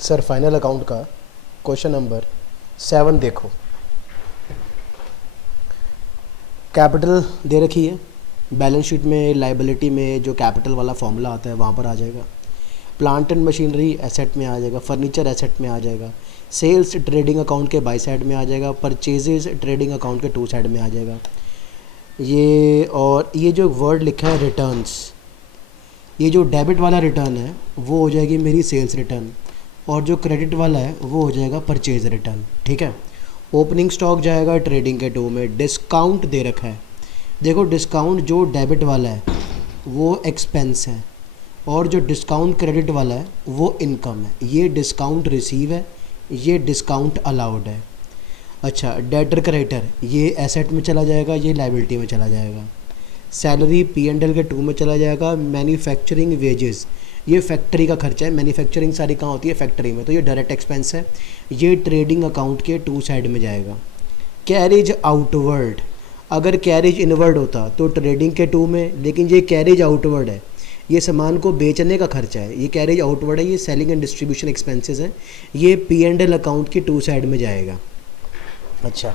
Sir final account का question number 7 देखो। Capital दे रखी है, बैलेंस शीट में लाइबिलिटी में जो कैपिटल वाला फॉर्मूला आता है वहाँ पर आ जाएगा। प्लांट एंड मशीनरी एसेट में आ जाएगा, फर्नीचर एसेट में आ जाएगा, सेल्स ट्रेडिंग अकाउंट के बाई साइड में आ जाएगा, परचेजेस ट्रेडिंग अकाउंट के टू साइड में आ जाएगा। ये जो वर्ड लिखा है रिटर्न्स, ये जो डेबिट वाला रिटर्न है वो हो जाएगी मेरी सेल्स रिटर्न, और जो क्रेडिट वाला है वो हो जाएगा परचेज रिटर्न। ठीक है। ओपनिंग स्टॉक जाएगा ट्रेडिंग के टू में। डिस्काउंट दे रखा है, देखो डिस्काउंट जो डेबिट वाला है वो एक्सपेंस है, और जो डिस्काउंट क्रेडिट वाला है वो इनकम है। ये डिस्काउंट रिसीव है, ये डिस्काउंट अलाउड है। अच्छा, डेटर क्रेडिटर ये एसेट में चला जाएगा, ये लाइबिलिटी में चला जाएगा। सैलरी P&L के टू में चला जाएगा। मैन्युफैक्चरिंग वेजेस ये फैक्ट्री का खर्चा है, मैन्युफैक्चरिंग सारी कहाँ होती है, फैक्ट्री में, तो ये डायरेक्ट एक्सपेंस है, ये ट्रेडिंग अकाउंट के टू साइड में जाएगा। कैरेज आउटवर्ड, अगर कैरेज इनवर्ड होता तो ट्रेडिंग के टू में, लेकिन ये कैरेज आउटवर्ड है, ये सामान को बेचने का खर्चा है, ये कैरेज आउटवर्ड है, ये सेलिंग एंड डिस्ट्रीब्यूशन एक्सपेंसेस हैं, ये P&L अकाउंट की टू साइड में जाएगा। अच्छा,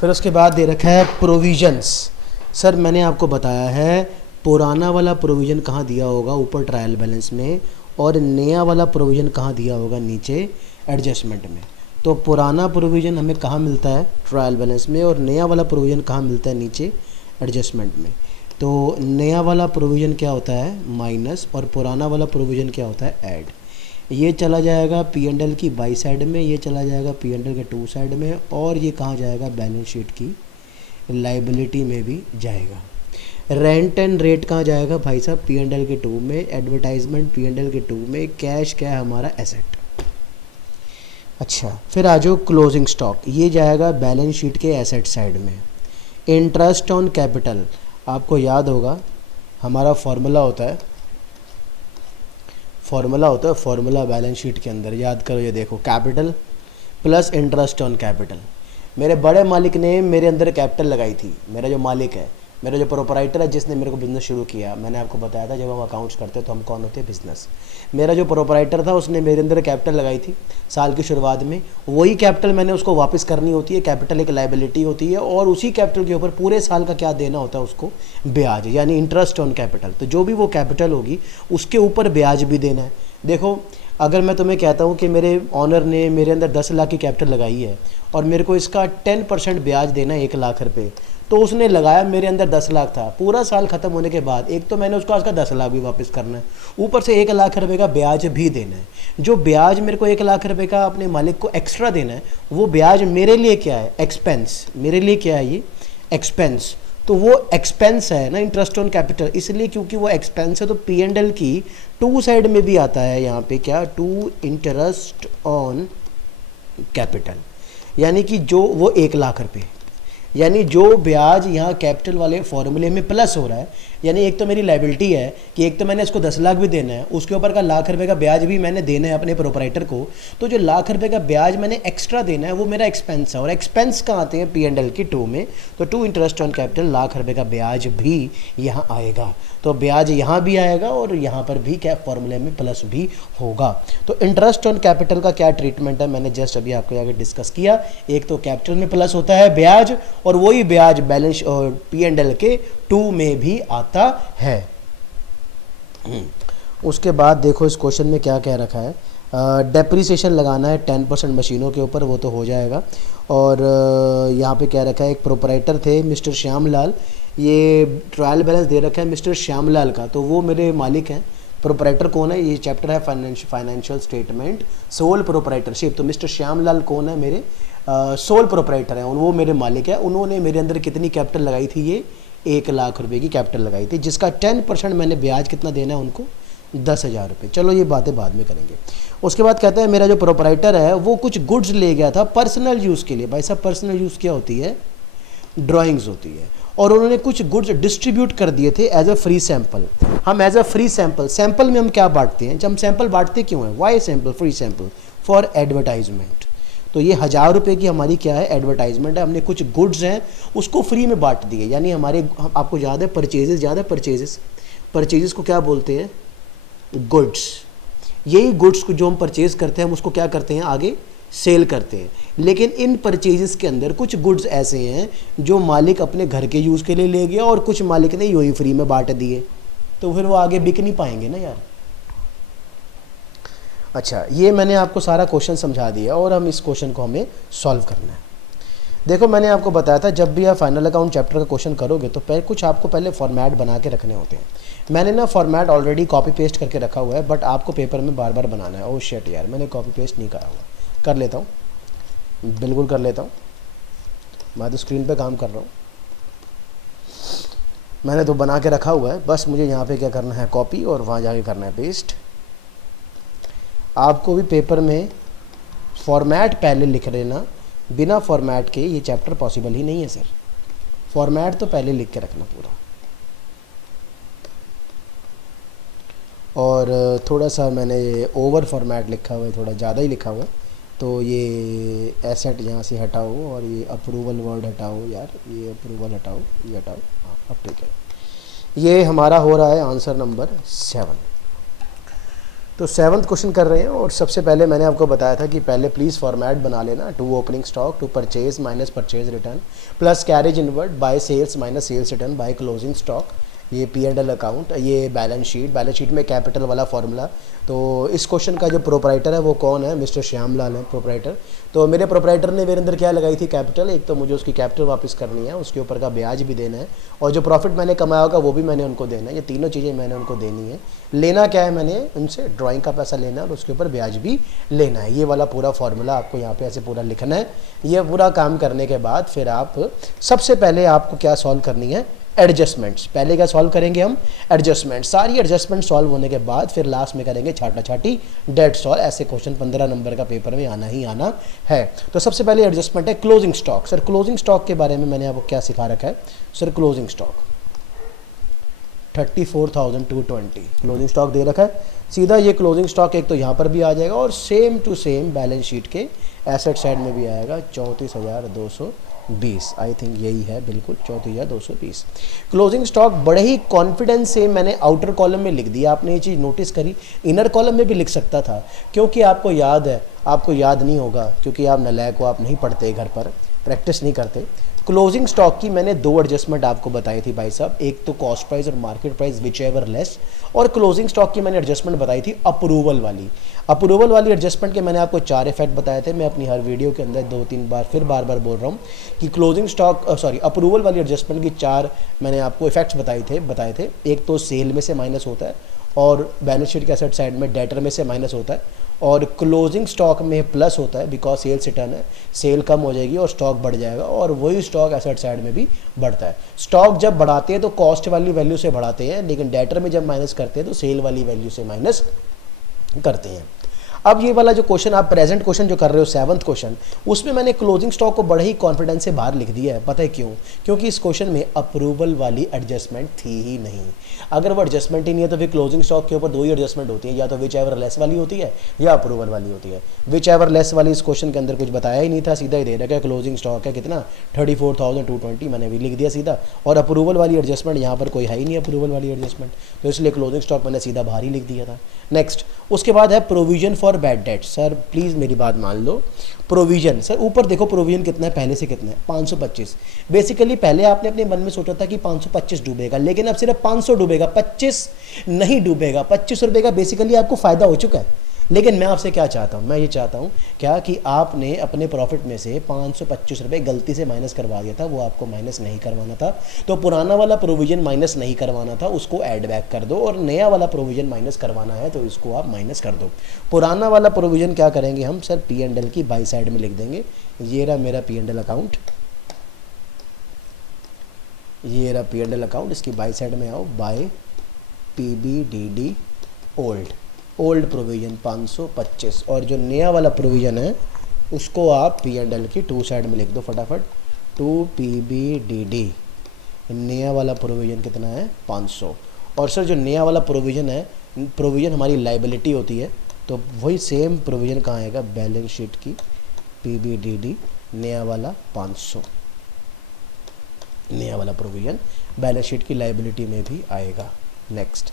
फिर उसके बाद दे रखा है प्रोविजंस। सर मैंने आपको बताया है पुराना वाला प्रोविज़न कहाँ दिया होगा, ऊपर ट्रायल बैलेंस में, और नया वाला प्रोविज़न कहाँ दिया होगा, नीचे एडजस्टमेंट में। तो पुराना प्रोविज़न हमें कहाँ मिलता है, ट्रायल बैलेंस में, और नया वाला प्रोविज़न कहाँ मिलता है, नीचे एडजस्टमेंट में। तो नया वाला प्रोविज़न क्या होता है, माइनस, और पुराना वाला प्रोविज़न क्या होता है, ऐड। ये चला जाएगा P&L की बाई साइड में, ये चला जाएगा P&L के टू साइड में, और ये कहाँ जाएगा, बैलेंस शीट की लाइबिलिटी में भी जाएगा। रेंट एंड रेट कहाँ जाएगा भाई साहब, P&L के टू में, एडवर्टाइजमेंट P&L के टू में, कैश क्या है हमारा, एसेट। अच्छा, फिर आ जाओ क्लोजिंग स्टॉक, ये जाएगा बैलेंस शीट के एसेट साइड में। इंटरेस्ट ऑन कैपिटल, आपको याद होगा हमारा फॉर्मूला होता है, फॉर्मूला बैलेंस शीट के अंदर, याद करो, ये देखो, capital plus interest on capital. मेरे बड़े मालिक ने मेरे अंदर कैपिटल लगाई थी, मेरा जो मालिक है, मेरा जो प्रोपराइटर है, जिसने मेरे को बिज़नेस शुरू किया, मैंने आपको बताया था जब हम अकाउंट्स करते तो हम कौन होते हैं, बिज़नेस। मेरा जो प्रोपराइटर था उसने मेरे अंदर कैपिटल लगाई थी साल की शुरुआत में, वही कैपिटल मैंने उसको वापस करनी होती है। कैपिटल एक लाइबिलिटी होती है, और उसी कैपिटल के ऊपर पूरे साल का क्या देना होता है उसको, ब्याज, यानी इंटरेस्ट ऑन कैपिटल। तो जो भी वो कैपिटल होगी उसके ऊपर ब्याज भी देना है। देखो, अगर मैं तुम्हें कहता हूँ कि मेरे ऑनर ने मेरे अंदर 10 लाख की कैपिटल लगाई है और मेरे को इसका 10% ब्याज देना है 1 लाख रुपये, तो उसने लगाया, मेरे अंदर 10 लाख था, पूरा साल ख़त्म होने के बाद एक तो मैंने उसको उसका 10 लाख भी वापस करना है, ऊपर से 1 लाख रुपये का ब्याज भी देना है। जो ब्याज मेरे को 1 लाख रुपये का अपने मालिक को एक्स्ट्रा देना है, वो ब्याज मेरे लिए क्या है, एक्सपेंस। मेरे लिए क्या है, ये एक्सपेंस। तो वो एक्सपेंस है ना, इंटरेस्ट ऑन कैपिटल, इसलिए क्योंकि वो एक्सपेंस है तो P&L की टू साइड में भी आता है यहाँ पे क्या, टू इंटरेस्ट ऑन कैपिटल, यानी कि जो वो 1 लाख रुपये, यानी जो ब्याज यहाँ कैपिटल वाले फॉर्मूले में प्लस हो रहा है, यानी एक तो मेरी लाइबिलिटी है कि एक तो मैंने इसको 10 लाख भी देना है, उसके ऊपर का 1 लाख रुपये का ब्याज भी मैंने देना है अपने प्रोपराइटर को, तो जो 1 लाख रुपये का ब्याज मैंने एक्स्ट्रा देना है वो मेरा एक्सपेंस है। और एक्सपेंस कहाँ आते हैं, P&L की टू में, तो to interest on capital 1 lakh रुपये का ब्याज भी यहाँ आएगा। तो ब्याज यहाँ भी आएगा और यहाँ पर भी क्या फॉर्मूले में प्लस भी होगा। तो इंटरेस्ट ऑन कैपिटल का क्या ट्रीटमेंट है, मैंने जस्ट अभी आपको आगे डिस्कस किया। एक तो कैपिटल में प्लस होता है ब्याज, और वही ब्याज बैलेंस और P&L के टू में भी आता है। उसके बाद देखो इस क्वेश्चन में क्या कह रखा है, डेप्रिसिएशन लगाना है 10% मशीनों के ऊपर, वो तो हो जाएगा। और यहाँ पे कह रखा है एक प्रोपराइटर थे मिस्टर श्यामलाल, ये ट्रायल बैलेंस दे रखा है मिस्टर श्यामलाल का, तो वो मेरे मालिक हैं। प्रोपराइटर कौन है, ये चैप्टर है फाइनेंशियल स्टेटमेंट, सोल प्रोपराइटरशिप। तो मिस्टर श्यामलाल कौन है, मेरे सोल प्रोपराइटर हैं, वो मेरे मालिक है। उन्होंने मेरे अंदर कितनी कैपिटल लगाई थी, ये 1 लाख रुपए की कैपिटल लगाई थी, जिसका 10% मैंने ब्याज कितना देना है उनको, 10,000 रुपये। चलो ये बातें बाद में करेंगे। उसके बाद कहता है मेरा जो प्रोपराइटर है वो कुछ गुड्स ले गया था पर्सनल यूज़ के लिए। भाई साहब पर्सनल यूज़ क्या होती है, ड्राइंग्स होती है, और उन्होंने कुछ गुड्स डिस्ट्रीब्यूट कर दिए थे एज अ फ्री सैंपल। हम एज अ फ्री सैंपल में हम क्या बांटते हैं, जब हम सैंपल बांटते क्यों हैं, why sample, free sample for advertisement. तो ये 1000 रुपये की हमारी क्या है, एडवर्टाइजमेंट है। हमने कुछ गुड्स हैं उसको फ्री में बांट दिए, यानी हमारे, आपको याद है परचेजेस, याद है परचेजेस को क्या बोलते हैं, गुड्स। यही गुड्स को जो हम परचेज करते हैं हम उसको क्या करते हैं, आगे सेल करते हैं। लेकिन इन परचेजेस के अंदर कुछ गुड्स ऐसे हैं जो मालिक अपने घर के यूज़ के लिए ले गया और कुछ मालिक ने यूँ ही फ्री में बांट दिए, तो फिर वो आगे बिक नहीं पाएंगे ना यार। अच्छा, ये मैंने आपको सारा क्वेश्चन समझा दिया और हम इस क्वेश्चन को हमें सॉल्व करना है। देखो मैंने आपको बताया था जब भी आप फाइनल अकाउंट चैप्टर का क्वेश्चन करोगे तो कुछ आपको पहले फॉर्मेट बना के रखने होते हैं। मैंने ना फॉर्मेट ऑलरेडी कॉपी पेस्ट करके रखा हुआ है, बट आपको पेपर में बार बार बनाना है। ओह शिट यार, मैंने कॉपी पेस्ट नहीं करा हुआ। कर लेता हूँ, बिल्कुल कर लेता हूँ, मैं तो स्क्रीन पे काम कर रहा हूँ। मैंने तो बना के रखा हुआ है, बस मुझे यहाँ पे क्या करना है, कॉपी, और वहाँ जाके करना है पेस्ट। आपको भी पेपर में फॉर्मेट पहले लिख लेना, बिना फॉर्मेट के ये चैप्टर पॉसिबल ही नहीं है सर। फॉर्मेट तो पहले लिख के रखना पूरा। और थोड़ा सा मैंने ओवर फॉर्मेट लिखा हुआ है, थोड़ा ज़्यादा ही लिखा हुआ है, तो ये एसेट यहाँ से हटाओ और ये अप्रूवल वर्ड हटाओ यार, ये अप्रूवल हटाओ, ये हटाओ। हाँ अब ठीक है। ये हमारा हो रहा है आंसर नंबर 7। तो 7th क्वेश्चन कर रहे हैं। और सबसे पहले मैंने आपको बताया था कि पहले प्लीज़ फॉर्मेट बना लेना, to opening stock, to purchase minus purchase return plus carriage inward by sales minus sales return by closing stock, ये P&L अकाउंट, ये बैलेंस शीट में कैपिटल वाला फॉर्मूला। तो इस क्वेश्चन का जो प्रोपराइटर है वो कौन है, मिस्टर श्यामलाल है प्रोपराइटर। तो मेरे प्रोपराइटर ने मेरे अंदर क्या लगाई थी, कैपिटल। एक तो मुझे उसकी कैपिटल वापस करनी है, उसके ऊपर का ब्याज भी देना है, और जो प्रॉफिट मैंने कमाया होगा वो भी मैंने उनको देना है। ये तीनों चीज़ें मैंने उनको देनी है। लेना क्या है, मैंने उनसे ड्राइंग का पैसा लेना है और उसके ऊपर ब्याज भी लेना है। ये वाला पूरा फॉर्मूला आपको यहाँ पे ऐसे पूरा लिखना है। ये पूरा काम करने के बाद फिर आप सबसे पहले आपको क्या सॉल्व करनी है, एडजस्टमेंट्स। पहले क्या सॉल्व करेंगे हम, एडजस्टमेंट। सारी एडजस्टमेंट सॉल्व होने के बाद फिर लास्ट में करेंगे छाटा छाटी डेट सॉल्व। ऐसे क्वेश्चन 15 नंबर का पेपर में आना ही आना है। तो सबसे पहले एडजस्टमेंट है closing stock. Sir closing stock के बारे में मैंने आपको क्या सिखा रखा है, sir closing stock 34,220 closing stock दे रखा है। सीधा ये क्लोजिंग स्टॉक एक तो यहाँ पर भी आ जाएगा और same to same balance sheet के एसेट साइड में भी आएगा 34,220। आई थिंक यही है, बिल्कुल 34,220। क्लोजिंग स्टॉक बड़े ही कॉन्फिडेंस से मैंने आउटर कॉलम में लिख दिया। आपने ये चीज़ नोटिस करी, इनर कॉलम में भी लिख सकता था, क्योंकि आपको याद है, आपको याद नहीं होगा क्योंकि आप नालायक हो, आप नहीं पढ़ते घर पर, प्रैक्टिस नहीं करते। क्लोजिंग स्टॉक की मैंने 2 एडजस्टमेंट आपको बताई थी भाई साहब, एक तो कॉस्ट प्राइस और market price which ever less, और क्लोजिंग स्टॉक की मैंने एडजस्टमेंट बताई थी अप्रूवल वाली। अप्रूवल वाली एडजस्टमेंट के मैंने आपको 4 इफेक्ट बताए थे। मैं अपनी हर वीडियो के अंदर 2-3 बार फिर बार बार बोल रहा हूँ कि क्लोजिंग स्टॉक अप्रूवल वाली एडजस्टमेंट की 4 मैंने आपको इफेक्ट्स बताए थे। एक तो सेल में से माइनस होता है, और बैलेंस शीट के एसेट साइड में डेटर में से माइनस होता है, और क्लोजिंग स्टॉक में प्लस होता है बिकॉज सेल्स रिटर्न है, सेल कम हो जाएगी और स्टॉक बढ़ जाएगा, और वही स्टॉक एसेट साइड में भी बढ़ता है। स्टॉक जब बढ़ाते हैं तो कॉस्ट वाली वैल्यू से बढ़ाते हैं, लेकिन डेटर में जब माइनस करते हैं तो सेल वाली वैल्यू से माइनस करते हैं। अब ये वाला जो क्वेश्चन आप प्रेजेंट क्वेश्चन जो कर रहे हो 7th क्वेश्चन, उसमें मैंने क्लोजिंग स्टॉक को बड़े ही कॉन्फिडेंस से बाहर लिख दिया है। पता है क्यों? क्योंकि इस क्वेश्चन में अप्रूवल वाली एडजस्टमेंट थी ही नहीं। अगर वो एडजस्टमेंट ही नहीं है तो फिर क्लोजिंग स्टॉक के ऊपर 2 ही एडजस्टमेंट होती है, या तो विच एवर लेस वाली होती है या अप्रूवल वाली होती है। विच एवर लेस वाली इस क्वेश्चन के अंदर कुछ बताया ही नहीं था, सीधा ही दे रखा है क्लोजिंग स्टॉक है कितना 34,220, मैंने भी लिख दिया सीधा। और अप्रूवल वाली एडजस्टमेंट यहाँ पर कोई है ही नहीं, अप्रूवल वाली एडजस्टमेंट, तो इसलिए क्लोजिंग स्टॉक मैंने सीधा बाहर ही लिख दिया था। नेक्स्ट, उसके बाद है provision for bad debt. Sir please मेरी बात मान लो, प्रोविजन, सर ऊपर देखो प्रोविजन कितना है, पहले से कितना है 525। बेसिकली पहले आपने अपने मन में सोचा था कि 525 डूबेगा, लेकिन अब सिर्फ 500 डूबेगा, 25 नहीं डूबेगा। 25 रुपये का बेसिकली आपको फ़ायदा हो चुका है। लेकिन मैं आपसे क्या चाहता हूँ, मैं ये चाहता हूँ क्या कि आपने अपने प्रॉफिट में से 525 रुपये गलती से माइनस करवा दिया था, वो आपको माइनस नहीं करवाना था। तो पुराना वाला प्रोविज़न माइनस नहीं करवाना था, उसको ऐड बैक कर दो, और नया वाला प्रोविज़न माइनस करवाना है तो इसको आप माइनस कर दो। पुराना वाला प्रोविज़न क्या करेंगे हम, सर P&L की बाई साइड में लिख देंगे। ये रहा मेरा P&L अकाउंट, ये रहा P&L अकाउंट, इसकी बाई साइड में आओ, बाय PBDD ओल्ड प्रोविज़न 525, और जो नया वाला प्रोविज़न है उसको आप P&L की 2 साइड में लिख दो फटाफट, 2 PBDD। नया वाला प्रोविज़न कितना है 500। और सर जो नया वाला प्रोविज़न है, प्रोविज़न हमारी लाइबिलिटी होती है, तो वही सेम प्रोविज़न कहाँ आएगा, बैलेंस शीट की PBDD नया वाला 500। नया वाला प्रोविज़न बैलेंस शीट की लाइबिलिटी में भी आएगा। नेक्स्ट,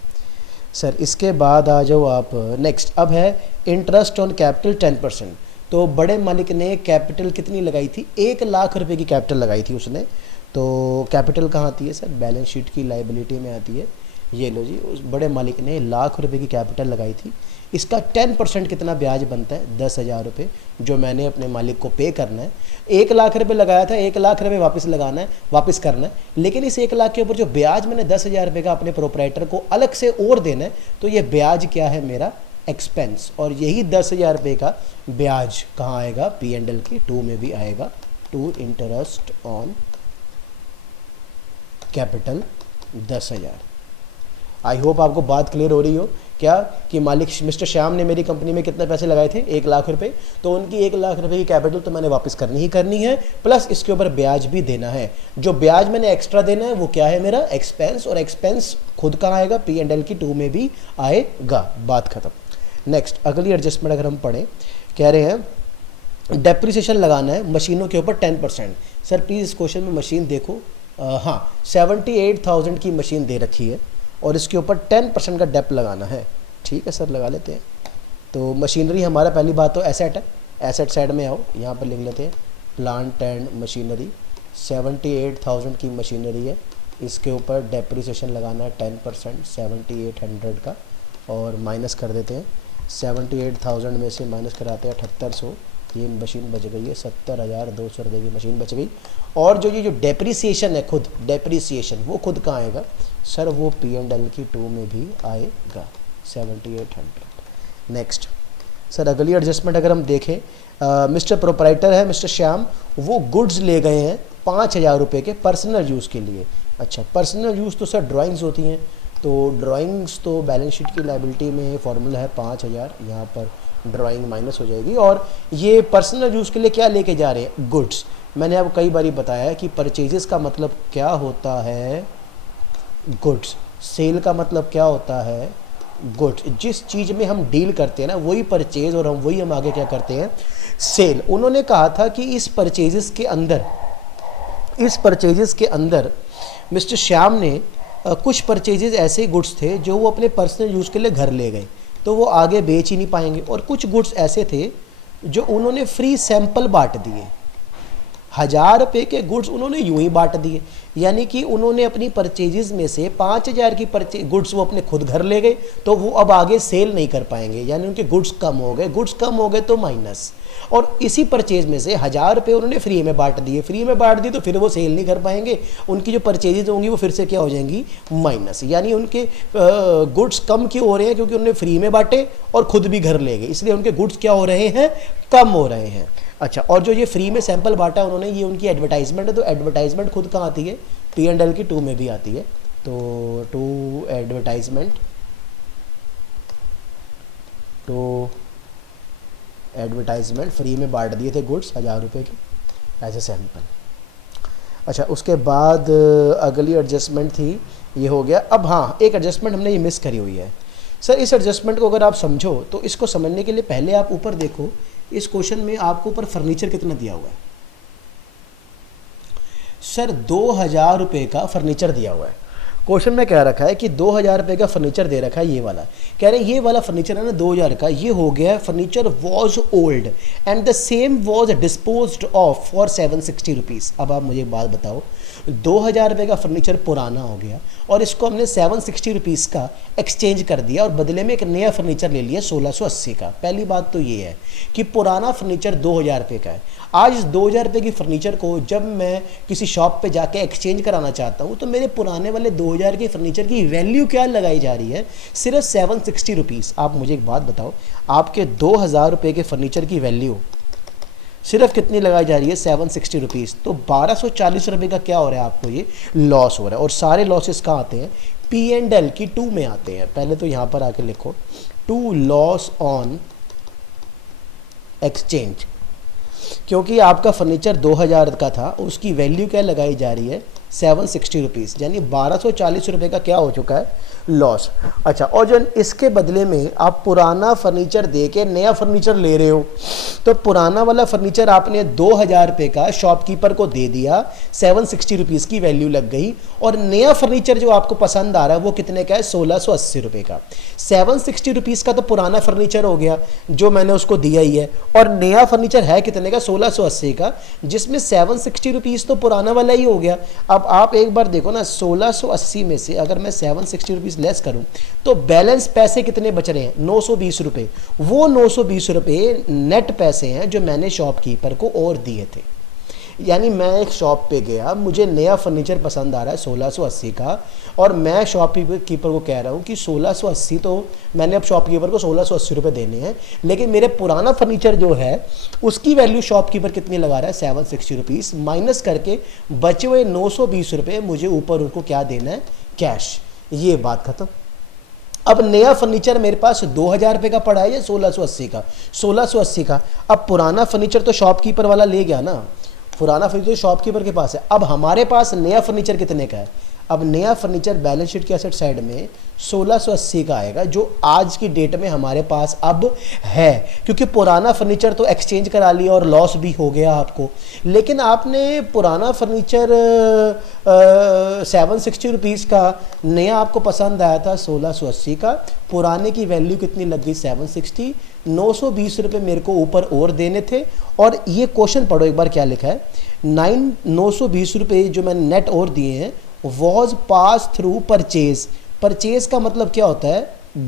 सर इसके बाद आ जाओ आप नेक्स्ट। अब है इंटरेस्ट ऑन कैपिटल 10%। तो बड़े मालिक ने कैपिटल कितनी लगाई थी, 1,00,000 रुपए की कैपिटल लगाई थी उसने। तो कैपिटल कहाँ आती है सर, बैलेंस शीट की लाइबिलिटी में आती है। ये लो जी, उस बड़े मालिक ने 1,00,000 रुपए की कैपिटल लगाई थी। इसका 10% कितना ब्याज बनता है, 10,000 रुपये, जो मैंने अपने मालिक को पे करना है। 1,00,000 रुपये लगाया था, 1,00,000 रुपये वापस लगाना है, वापस करना है। लेकिन इस 1,00,000 के ऊपर जो ब्याज मैंने 10,000 रुपये का अपने प्रोपराइटर को अलग से और देना है, तो ये ब्याज क्या है, मेरा एक्सपेंस। और यही 10,000 रुपये का ब्याज कहाँ आएगा, P&L की 2 में भी आएगा, to interest on capital 10,000। I hope आपको बात क्लियर हो रही हो क्या, कि मालिक मिस्टर श्याम ने मेरी कंपनी में कितने पैसे लगाए थे, 1,00,000 रुपये। तो उनकी 1,00,000 रुपये की कैपिटल तो मैंने वापस करनी ही करनी है, प्लस इसके ऊपर ब्याज भी देना है। जो ब्याज मैंने एक्स्ट्रा देना है वो क्या है, मेरा एक्सपेंस। और एक्सपेंस खुद कहाँ आएगा, P&L की 2 में भी आएगा। बात खत्म। नेक्स्ट अगली एडजस्टमेंट अगर हम पढ़ें, कह रहे हैं डेप्रिसिएशन लगाना है मशीनों के ऊपर 10%। सर प्लीज़ इस क्वेश्चन में मशीन देखो, हाँ 78,000 की मशीन दे रखी है और इसके ऊपर 10% का डेप लगाना है। ठीक है सर, लगा लेते हैं। तो मशीनरी हमारा पहली बात तो एसेट है, एसेट साइड में आओ, यहाँ पर लिख लेते हैं प्लांट एंड मशीनरी। 78,000 की मशीनरी है, इसके ऊपर डेप्रिसिएशन लगाना है 10% 7,800 का, और माइनस कर देते हैं। 78,000 में से माइनस कराते हैं 7,800, ये मशीन बच गई है 70,200 रुपये की मशीन बच गई। और जो ये जो डेप्रिसिएशन है, खुद डेप्रिसिएशन वो खुद कहाँ आएगा सर, वो P&L की 2 में भी आएगा 7,800। नेक्स्ट सर अगली एडजस्टमेंट अगर हम देखें, मिस्टर प्रोपराइटर है मिस्टर श्याम, वो गुड्स ले गए हैं 5,000 रुपये के पर्सनल यूज़ के लिए। अच्छा पर्सनल यूज़ तो सर ड्राइंग्स होती हैं, तो ड्राइंग्स तो बैलेंस शीट की लायबिलिटी में फॉर्मूला है 5,000, यहाँ पर ड्राइंग माइनस हो जाएगी। और ये पर्सनल यूज़ के लिए क्या लेके जा रहे हैं, गुड्स। मैंने आपको कई बार बताया है कि परचेजेस का मतलब क्या होता है, गुड्स। सेल का मतलब क्या होता है, गुड्स। जिस चीज़ में हम डील करते हैं ना वही परचेज, और हम आगे क्या करते हैं, सेल। उन्होंने कहा था कि इस परचेजेस के अंदर मिस्टर श्याम ने कुछ परचेजेस ऐसे गुड्स थे जो वो अपने पर्सनल यूज़ के लिए घर ले गए, तो वो आगे बेच ही नहीं पाएंगे। और कुछ गुड्स ऐसे थे जो उन्होंने फ्री सैंपल बांट दिए, 1,000 रुपये के गुड्स उन्होंने यूं ही बांट दिए। यानी कि उन्होंने अपनी परचेजेस में से 5,000 की गुड्स वो अपने खुद घर ले गए, तो वो अब आगे सेल नहीं कर पाएंगे, यानी उनके गुड्स कम हो गए। गुड्स कम हो गए तो माइनस। और इसी परचेज में से 1,000 रुपये उन्होंने फ्री में बांट दिए, तो फिर वो सेल नहीं कर पाएंगे, उनकी जो परचेजेज होंगी वो फिर से क्या हो जाएंगी, माइनस। यानी उनके गुड्स कम क्यों हो रहे हैं, क्योंकि उन्होंने फ्री में बांटे और खुद भी घर ले गए, इसलिए उनके गुड्स क्या हो रहे हैं, कम हो रहे हैं। अच्छा, और जो ये फ्री में सैंपल बांटा उन्होंने, ये उनकी एडवर्टाइजमेंट है, तो एडवर्टाइजमेंट खुद कहाँ आती है, P&L की 2 में भी आती है। तो टू एडवर्टाइजमेंट फ्री में बांट दिए थे गुड्स 1,000 रुपये के एज ए सैंपल। अच्छा, उसके बाद अगली एडजस्टमेंट थी, ये हो गया। अब हाँ, एक एडजस्टमेंट हमने ये मिस करी हुई है सर। इस एडजस्टमेंट को अगर आप समझो तो इसको समझने के लिए पहले आप ऊपर देखो, इस क्वेश्चन में आपको ऊपर फर्नीचर कितना दिया हुआ है सर, 2,000 रुपये का फर्नीचर दिया हुआ है। क्वेश्चन में क्या रखा है कि 2,000 रुपये का फर्नीचर दे रखा है, ये वाला कह रहे हैं ये वाला फर्नीचर है ना 2,000 का, ये हो गया furniture was old and the same was disposed of for 760 rupees. अब आप मुझे एक बात बताओ, 2,000 रुपये का फर्नीचर पुराना हो गया और इसको हमने 760 रुपीज़ का एक्सचेंज कर दिया और बदले में एक नया फर्नीचर ले लिया 1,680 का। पहली बात तो ये है कि पुराना फर्नीचर 2,000 रुपये का है। आज इस 2,000 रुपये की फर्नीचर को जब मैं किसी शॉप पे जाके एक्सचेंज कराना चाहता हूँ तो मेरे पुराने वाले 2,000 के फर्नीचर की वैल्यू क्या लगाई जा रही है, सिर्फ 760 रुपीज़। आप मुझे एक बात बताओ, आपके 2,000 रुपये के फर्नीचर की वैल्यू सिर्फ कितनी लगाई जा रही है, 760 रुपीज़। तो 1,240 रुपये का क्या हो रहा है, आपको ये लॉस हो रहा है। और सारे लॉसेस कहाँ आते हैं, P&L की 2 में आते हैं। पहले तो यहाँ पर आके लिखो टू लॉस ऑन एक्सचेंज, क्योंकि आपका फर्नीचर 2,000 का था, उसकी वैल्यू क्या लगाई जा रही है, 760 रुपीज़, यानी 1,240 रुपये का क्या हो चुका है, लॉस। अच्छा, और जो इसके बदले में आप पुराना फर्नीचर दे के नया फर्नीचर ले रहे हो, तो पुराना वाला फर्नीचर आपने 2000 रुपये का शॉपकीपर को दे दिया, 760 रुपीज़ की वैल्यू लग गई। और नया फर्नीचर जो आपको पसंद आ रहा है वो कितने का है, 1680 रुपये का। 760 रुपीज़ का तो पुराना फर्नीचर हो गया जो मैंने उसको दिया ही है, और नया फर्नीचर है कितने का, 1680 का, जिसमें 760 रुपीज़ तो पुराना वाला ही हो गया। अब आप एक बार देखो ना, 1680 में से अगर मैं 760 रुपीज़ लेस करूं तो बैलेंस पैसे कितने बच रहे हैं, 920 रुपये। वो 920 रुपये नेट पैसे हैं जो मैंने शॉपकीपर को और दिए थे। यानी मैं एक शॉप पे गया, मुझे नया फर्नीचर पसंद आ रहा है 1680 का, और मैं शॉपकीपर को कह रहा हूँ कि 1680 तो मैंने अब शॉपकीपर को 1680 रुपये देने हैं, लेकिन मेरे पुराना फर्नीचर जो है उसकी वैल्यू शॉपकीपर कितनी लगा रहा है, 760 रुपीज़, माइनस करके बचे हुए 920 रुपये मुझे ऊपर उनको क्या देना है, कैश। ये बात खत्म। अब नया फर्नीचर मेरे पास 2000 रुपये का पड़ा है या 1680 का, 1680 का। अब पुराना फर्नीचर तो शॉपकीपर वाला ले गया ना, पुराना फर्नीचर शॉपकीपर के पास है। अब हमारे पास नया फर्नीचर कितने का है, अब नया फर्नीचर बैलेंस शीट के एसेट साइड में 1680 का आएगा, जो आज की डेट में हमारे पास अब है, क्योंकि पुराना फर्नीचर तो एक्सचेंज करा लिया और लॉस भी हो गया आपको। लेकिन आपने पुराना फर्नीचर 760 रुपीज़ का, नया आपको पसंद आया था 1680 का, पुराने की वैल्यू कितनी लग गई, 760, 920 रुपये मेरे को ऊपर और देने थे। और ये क्वेश्चन पढ़ो एक बार क्या लिखा है, 920 रुपये जो मैंने नेट और दिए हैं, was pass through purchase. Purchase का मतलब क्या होता है,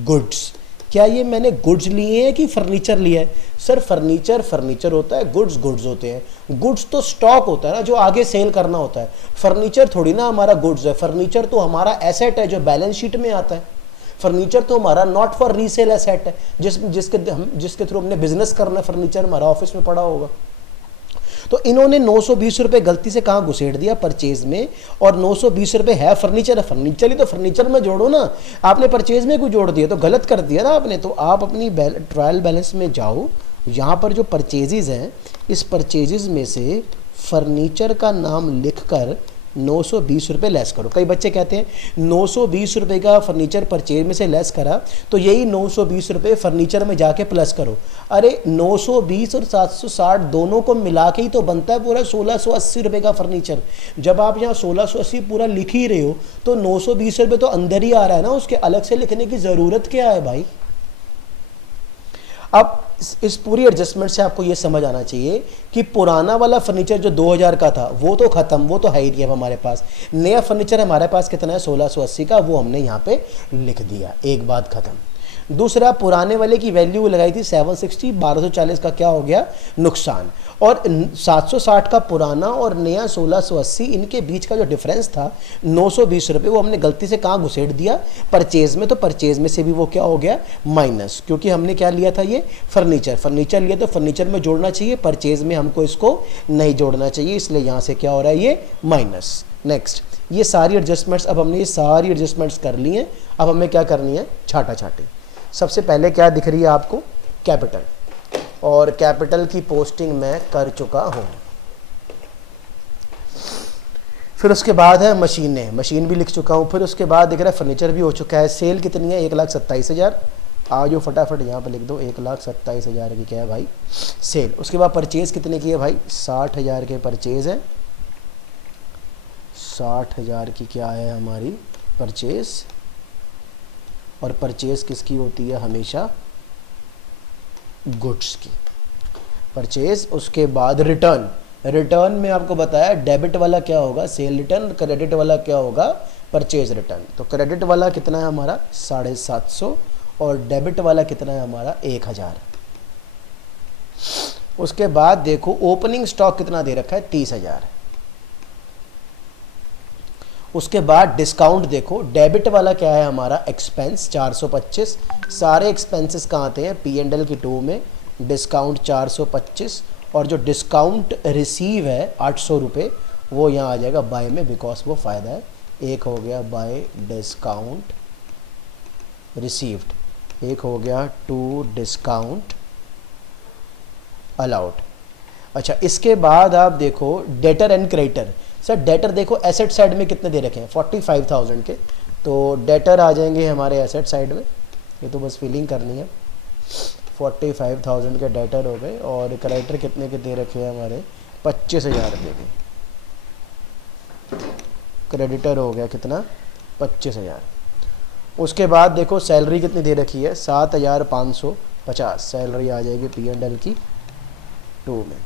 गुड्स। क्या ये मैंने गुड्स लिए हैं कि फर्नीचर लिया है, सर फर्नीचर फर्नीचर होता है, गुड्स गुड्स होते हैं। गुड्स तो स्टॉक होता है ना, जो आगे सेल करना होता है। फर्नीचर थोड़ी ना हमारा गुड्स है, फर्नीचर तो हमारा एसेट है जो बैलेंस शीट में आता है। फर्नीचर तो हमारा नॉट फॉर रीसेल एसेट है, जिसके थ्रू हमने बिजनेस करना है। फर्नीचर हमारा ऑफिस में पड़ा होगा। तो इन्होंने 920 रुपये गलती से कहाँ घुसेड़ दिया, परचेज में, और 920 रुपये है फर्नीचर, है फर्नीचर ही तो फर्नीचर में जोड़ो ना, आपने परचेज में क्यों जोड़ दिया, तो गलत कर दिया ना आपने। तो आप अपनी ट्रायल बैलेंस में जाओ, यहाँ पर जो परचेजेज हैं, इस परचेजेज में से फर्नीचर का नाम लिखकर 920 रुपये लेस करो। कई बच्चे कहते हैं 920 रुपये का फर्नीचर परचेज में से लेस करा तो यही 920 रुपये फर्नीचर में जाके प्लस करो। अरे 920 और 760 दोनों को मिला के ही तो बनता है पूरा 1680 रुपये का फर्नीचर। जब आप यहाँ 1680 पूरा लिख ही रहे हो तो 920 रुपये तो अंदर ही आ रहा है ना, उसके अलग से लिखने की ज़रूरत क्या है भाई। अब इस पूरी एडजस्टमेंट से आपको ये समझ आना चाहिए कि पुराना वाला फर्नीचर जो 2000 का था वो तो ख़त्म, वो तो है ही नहीं अब हमारे पास। नया फर्नीचर हमारे पास कितना है, 1680 का, वो हमने यहाँ पे लिख दिया। एक बात ख़त्म। दूसरा, पुराने वाले की वैल्यू लगाई थी 760, 1240 का क्या हो गया, नुकसान। और 760 का पुराना और नया 1680, इनके बीच का जो डिफरेंस था 920 रुपये, वो हमने गलती से कहाँ घुसेड़ दिया, परचेज में। तो परचेज में से भी वो क्या हो गया, माइनस, क्योंकि हमने क्या लिया था, ये फर्नीचर लिया तो फर्नीचर में जोड़ना चाहिए, परचेज में हमको इसको नहीं जोड़ना चाहिए, इसलिए यहाँ से क्या हो रहा है, ये माइनस। नेक्स्ट, ये सारी एडजस्टमेंट्स, अब हमने ये सारी एडजस्टमेंट्स कर ली हैं। अब हमें क्या करनी है, छाटा छाटी। सबसे पहले क्या दिख रही है आपको, कैपिटल, और कैपिटल की पोस्टिंग मैं कर चुका हूँ। फिर उसके बाद है मशीनें, मशीन भी लिख चुका हूँ। फिर उसके बाद दिख रहा है फर्नीचर भी हो चुका है। सेल कितनी है, 1,27,000। आ जाओ फटाफट यहाँ पे लिख दो, 1,27,000 की क्या है भाई, सेल। उसके बाद परचेज कितने की है भाई, 60,000 के परचेज है। 60,000 की क्या है हमारी परचेज, और परचेज किसकी होती है, हमेशा गुड्स की परचेज। उसके बाद रिटर्न, रिटर्न में आपको बताया डेबिट वाला क्या होगा, सेल रिटर्न, क्रेडिट वाला क्या होगा, परचेज रिटर्न। तो क्रेडिट वाला कितना है हमारा, 750, और डेबिट वाला कितना है हमारा, 1000। उसके बाद देखो ओपनिंग स्टॉक कितना दे रखा है, 30,000। उसके बाद डिस्काउंट देखो, डेबिट वाला क्या है हमारा, एक्सपेंस 425। सारे एक्सपेंसेस कहाँ आते हैं, P&L की 2 में, डिस्काउंट 425, और जो डिस्काउंट रिसीव है 800 रुपये, वो यहाँ आ जाएगा बाय में, बिकॉज वो फ़ायदा है। एक हो गया बाय डिस्काउंट रिसीव्ड, एक हो गया टू डिस्काउंट अलाउड। अच्छा, इसके बाद आप देखो debtor and creditor. Sir debtor देखो एसेट साइड में कितने दे रखे हैं, 45,000 के, तो डेटर आ जाएंगे हमारे एसेट साइड में। ये तो बस फिलिंग करनी है। 45,000 के डेटर हो गए और क्रेडिटर कितने के दे रखे हैं हमारे 25,000 रुपये के। क्रेडिटर हो गया कितना 25,000। उसके बाद देखो सैलरी कितनी दे रखी है 7,550 सैलरी आ जाएगी पी एंड एल की 2 में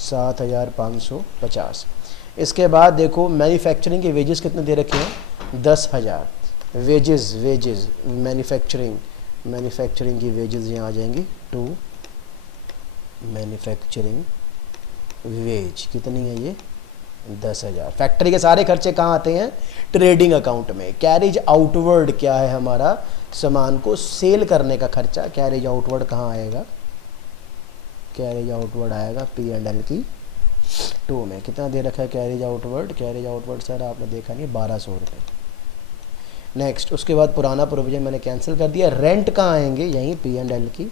7,550। इसके बाद देखो मैन्युफैक्चरिंग के वेजेस कितने दे रखे हैं 10,000 वेजेस मैन्युफैक्चरिंग की वेजेस यहाँ आ जाएंगी 2 मैन्युफैक्चरिंग वेज कितनी है ये 10,000। फैक्ट्री के सारे खर्चे कहाँ आते हैं ट्रेडिंग अकाउंट में। कैरेज आउटवर्ड क्या है हमारा सामान को सेल करने का खर्चा। कैरेज आउटवर्ड कहाँ आएगा कैरेज आउटवर्ड आएगा पी एंड एल की 2 में। कितना दे रखा है कैरेज आउटवर्ड सर आपने देखा नहीं 1,200 रुपये। नेक्स्ट उसके बाद पुराना प्रोविजन मैंने कैंसिल कर दिया। रेंट कहाँ आएंगे यहीं पी एंड एल की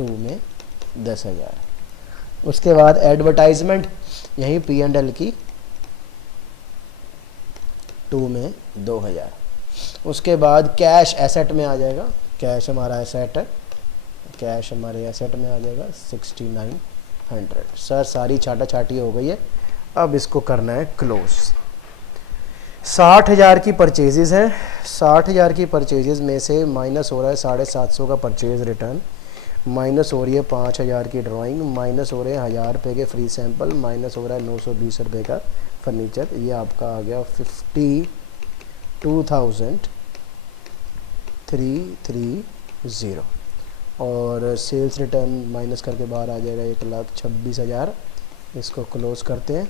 2 में 10,000। उसके बाद एडवर्टाइजमेंट यहीं पी एंड एल की 2 में 2,000। उसके बाद कैश एसेट में आ जाएगा। कैश हमारा एसेट है कैश हमारे एसेट में आ जाएगा 6,900। सर सारी छाटा छाटी हो गई है अब इसको करना है क्लोज। 60,000 की परचेजेज है 60,000 की परचेजेज में से माइनस हो रहा है 750 का परचेज रिटर्न माइनस हो रही है 5,000 की ड्राइंग माइनस हो रहे हैं 1,000 रुपये के फ्री सैंपल माइनस हो रहा है 920 रुपये का फर्नीचर। ये आपका आ गया 52,330 और सेल्स रिटर्न माइनस करके बाहर आ जाएगा 1,26,000। इसको क्लोज करते हैं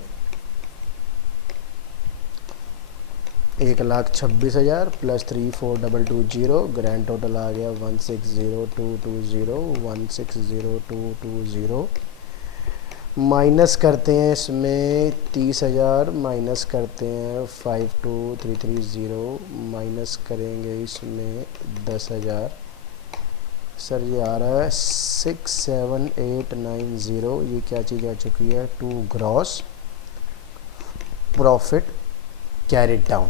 1,26,000 प्लस 34,220 ग्रैंड टोटल आ गया 160,220 माइनस करते हैं इसमें 30,000 माइनस करते हैं 52,330 माइनस करेंगे इसमें 10,000। सर ये आ रहा है 67890। ये क्या चीज़ आ चुकी है 2 ग्रॉस प्रॉफिट कैरिड डाउन।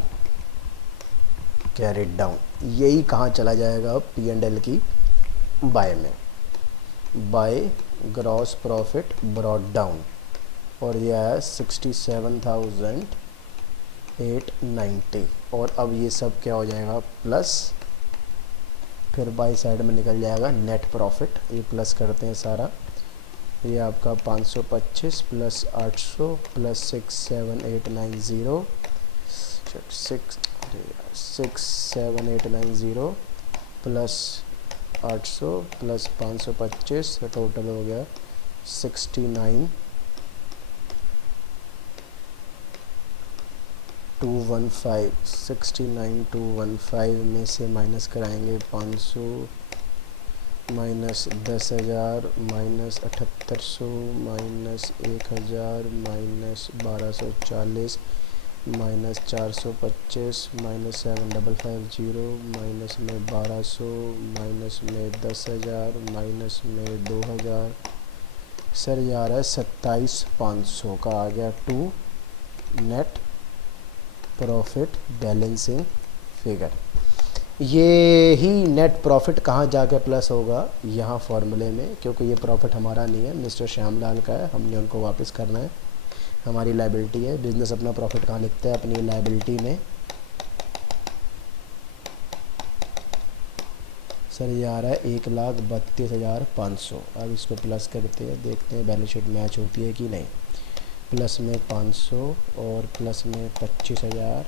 यही कहाँ चला जाएगा अब पी एंड एल की बाय में by gross profit brought down और यह है 67,890। और अब ये सब क्या हो जाएगा प्लस फिर बाई साइड में निकल जाएगा नेट प्रॉफिट। ये प्लस करते हैं सारा ये आपका 525 plus 800 plus 67890 67890 plus 800 plus 525 total हो गया 69,215 में से माइनस कराएंगे 500 minus 10,000 minus 7,800 minus 1,000 minus 1,240 minus 425 minus 7,550 minus में 1,200 माइनस में 10,000 माइनस में 2,000। सर ये आ रहा है 27,500 का आ गया 2 नेट प्रॉफिट बैलेंसिंग फिगर। ये ही नेट प्रॉफिट कहाँ जाकर प्लस होगा यहाँ फॉर्मूले में क्योंकि ये प्रॉफिट हमारा नहीं है मिस्टर श्यामलाल का है हमने उनको वापस करना है हमारी लायबिलिटी है। बिजनेस अपना प्रॉफिट कहाँ लिखता है अपनी लायबिलिटी में। सर ये आ रहा है 1,32,500। अब इसको प्लस करते हैं देखते हैं बैलेंस शीट मैच होती है कि नहीं। प्लस में 500 और प्लस में 25,000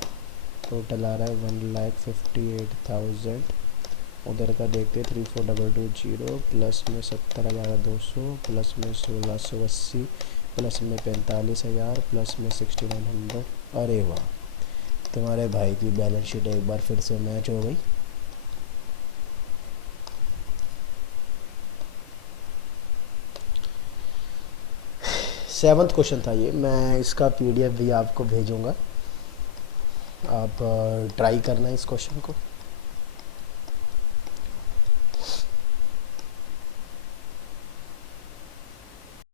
टोटल आ रहा है 1,58,000। उधर का देखते 34,220 प्लस में 70,200 प्लस में 1,680 प्लस में 45,000 प्लस में 6,900। अरे वाह तुम्हारे भाई की बैलेंस शीट एक बार फिर से मैच हो गई। सेवंथ क्वेश्चन था ये। मैं इसका पीडीएफ भी आपको भेजूंगा आप ट्राई करना इस क्वेश्चन को।